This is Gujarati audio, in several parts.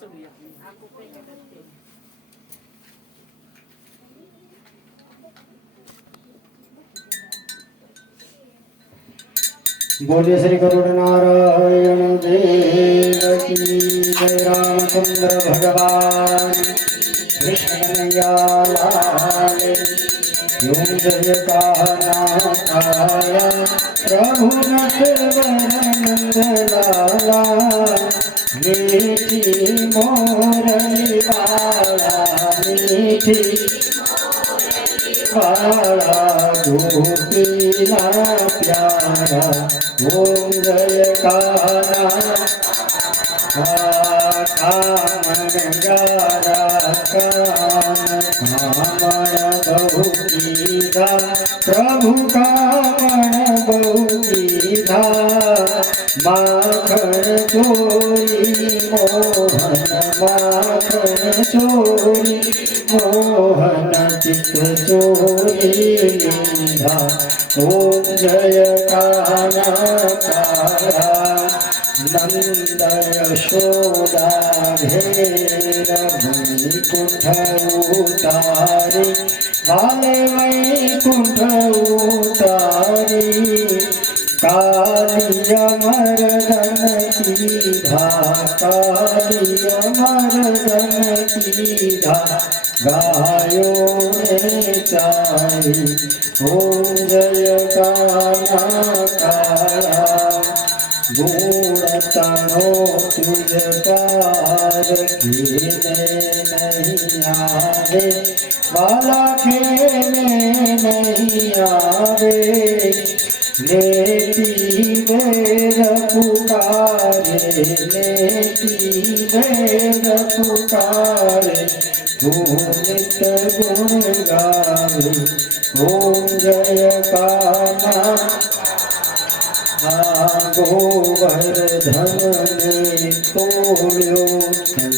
बोले बोलिए श्री करुण नारायण देव की जय रामचंद्र भगवान कृष्ण प्रभु लाला મીઠી મોરલી વાળા મીઠી વાળા ગોપીના પ્યારા જય કાના કામણ ગારા કામણ બહુ કીધા પ્રભુ કામણ બહુ ગીધા માખણ ચોરી মোহন চোরি মোহন চিত চোরি লীলা ওম জয় কানা কারা নন্দয় শোদা ঘের কুণ্ঠ উতারি মালময়ী મરદન અમર મરદન કીધા ગાયો ને ચારી ઓમ જય કાના કાળા ગુણતણો તુજ પાર ઘીને નહીં આવે બાલા ખેને નહીં આવે લેતી વેર પુકારે લેતી વેર પુકારે તું નિત ગુણ ગાવે ઓમ જય કાના ગોવર્ધનને તોડ્યો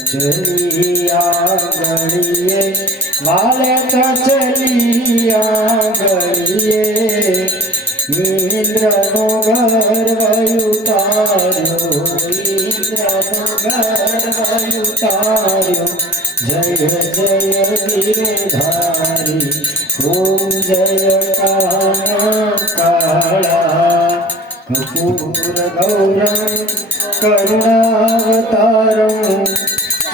ચલિયા ગળીએ વાલે ચલિયા ગળીએ ઇન્દ્રનો ઘર વાયુ તાર્યો ઇન્દ્રનો ઘર વાયુ તાર્યો જય જય ગિરધારી ઓમ જય કાળા કપૂર ગૌરમ કરુણાવતારમ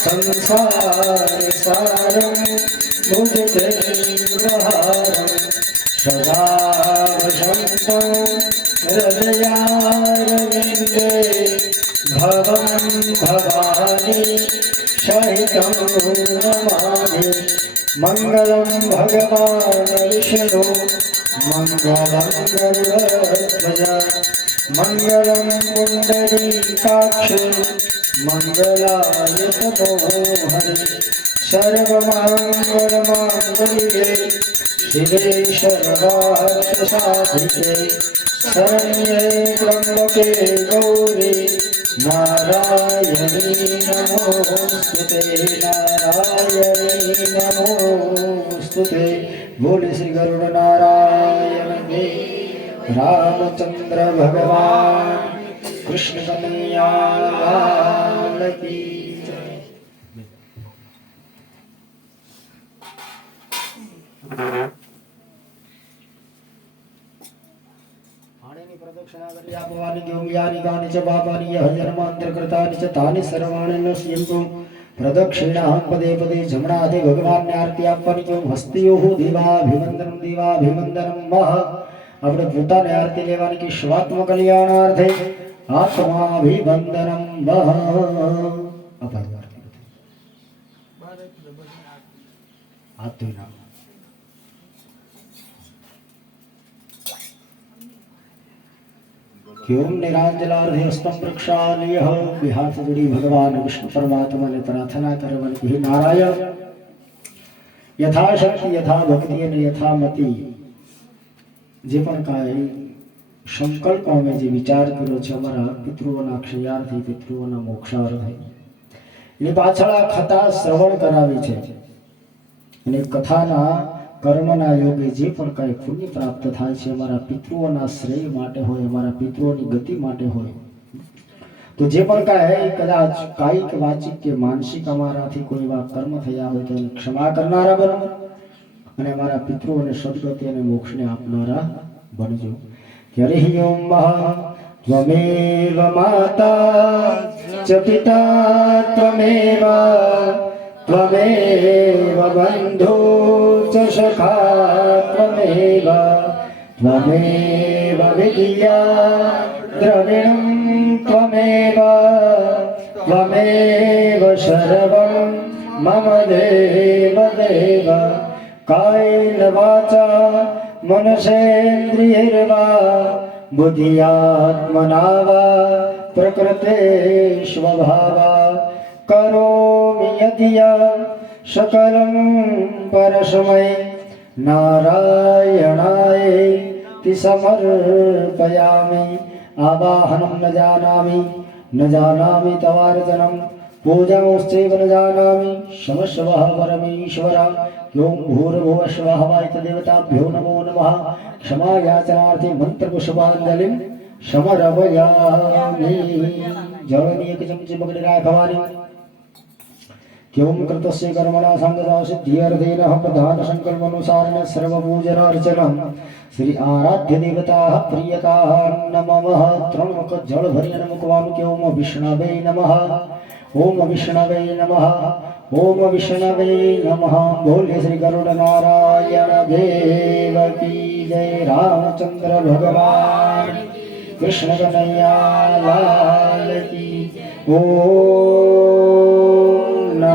સંસાર સારમ ભુજગેન્દ્રહારમ भवं भवानि सहितं नमामि मङ्गलं भगवान् विष्णु मङ्गलं गरुडध्वज मङ्गलं पुण्डरीकाक्ष मङ्गलाय तपोहरि सर्वमङ्गलमाङ्गल्ये शिवे सर्वार्थसाधिके शरण्ये त्र्यम्बके गौरी નારાયણી નમોસ્તુતે નારાયણી નમોસ્તુતે બોલે શ્રી ગરુડ નારાયણ રામચંદ્ર ભગવાન કૃષ્ણ કનૈયા કી જય. પાણીની પ્રદક્ષિણા કરી આપવાની ગૌયાની ગાની ચ બાપાની હજન્માંતરકૃતાની ચ તાની સર્વાણી નો સ્યંતુ પ્રદક્ષિણા પદે પદે જમણા હાથે ભગવાનને આરતી આપવાની કેવું હસ્તીઓ દેવાભિવંદનમ દેવાભિવંદનમ મહ આપણે પોતાને આરતી લેવાની કે સ્વાત્મ કલ્યાણાર્થે આત્માભિવંદનમ મહ અપાય આરતી હાથ ધોઈ નાખો ક્યોમ નિરાંજલાર્ધે હસ્તમ પ્રક્ષાલય બે હાથ જોડી ભગવાન વિષ્ણુ પરમાત્માને પ્રાર્થના કરવાની હે નારાયણ યથાશક્તિ યથા ભક્તિ અને જે પણ કાંઈ સંકલ્પ અમે જે વિચાર કર્યો છે અમારા પિતૃઓના ક્ષયાર્થી પિતૃઓના મોક્ષાર્થે એની પાછળ આ કથા શ્રવણ કરાવી છે અને કથાના કર્મના યોગે જે પણ કાંઈ પુણ્ય પ્રાપ્ત થાય છે, અમારા પિતૃઓના શ્રેય માટે હોય, અમારા પિતૃઓની ગતિ માટે હોય, તો જે પણ કાંઈ કદાચ કાયિક, વાચિક કે માનસિક અમારાથી કોઈ એવા કર્મ થયા હોય તો ક્ષમા કરનારા બનો અને અમારા પિતૃઓને સદગતિ અને મોક્ષને આપનારા બનજો. હરિ ઓમ ત્વમેવ માતા, ચ પિતા, ત્વમેવ ત્વમેવ બંધુ. ચ સખા ત્વમેવ ત્વમેવ વિદ્યા દ્રવિણં ત્વમેવ ત્વમેવ સર્વં મમ દેવ દેવ કાયેન વાચા મનસેન્દ્રિયર્વા બુદ્ધિયાત્મના વા પ્રકૃતે સ્વભાવા કરોમિ सकलं परसमये नारायणाय ति समर्पयामि। आवाहनं न जानामि न जानामि तवार्जनं। पूजांश्चैव न जानामि। शमश्वः परमेश्वर। ॐ भूर्भुवश्वः वायितदेवताभ्यो नमो नमः। क्षमायाचनार्थे मन्त्रपुष्पाञ्जलिं समर्पयामि। जवनीयकचमचिमग्निराय भवानि। क्यों कृतस्य कर्मणा संगता सिद्धियर्थेन प्रधान संकल्प अनुसार सर्वपूजनार्चनम् श्री आराध्य देवता प्रियता नमः। त्रणमुख जल भरि ओम विष्णवे नमः। ओम विष्णवे नमः। ओम विष्णवे नमः। बोले श्री गरुड़ नारायण देव की जय रामचंद्र भगवान। कृष्ण कन्हैया लाल की। ओम